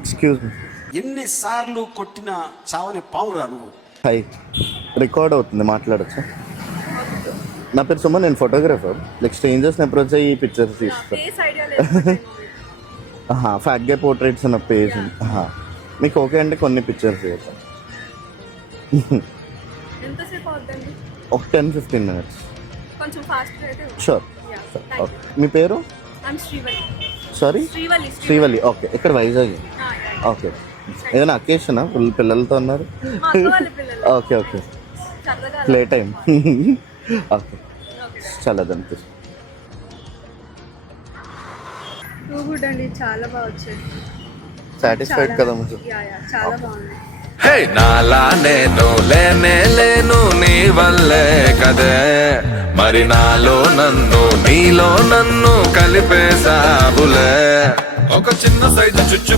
Excuse me. ఎన్నిసార్లు కొట్టిన చావని పావురా నువ్వు. హాయ్, రికార్డ్ అవుతుంది, మాట్లాడచ్చా? నా పేరు సుమన్, నేను ఫోటోగ్రాఫర్. లైక్ స్ట్రేంజర్స్ని అప్రోచ్ అయ్యి పిక్చర్స్ తీస్తాను. ఫ్యాట్ గే పోర్ట్రేట్స్ అన్న పేజ్. మీకు ఓకే అంటే కొన్ని పిక్చర్స్ చేస్తాను. ఒక 10-15 minutes. షూర్. ఓకే, మీ పేరు? సారీ, శ్రీవల్లి. ఓకే, ఇక్కడ వైజాగ్. ఓకే, ఏదైనా అకేషనా? పిల్లలతో ఉన్నారు? Okay okay, play time. Okay, చాలా అనిపిస్తుంది. చాలా బాగా వచ్చాయి. సాటిస్ఫైడ్ కదా? చాలా బాగుంది. హే నాలా నేను లేను నీ వల్లే కదే, మరి నాలో నన్ను నీలో నన్ను కలిపేసావులే. ఒక చిన్న సైజు చుచ్చు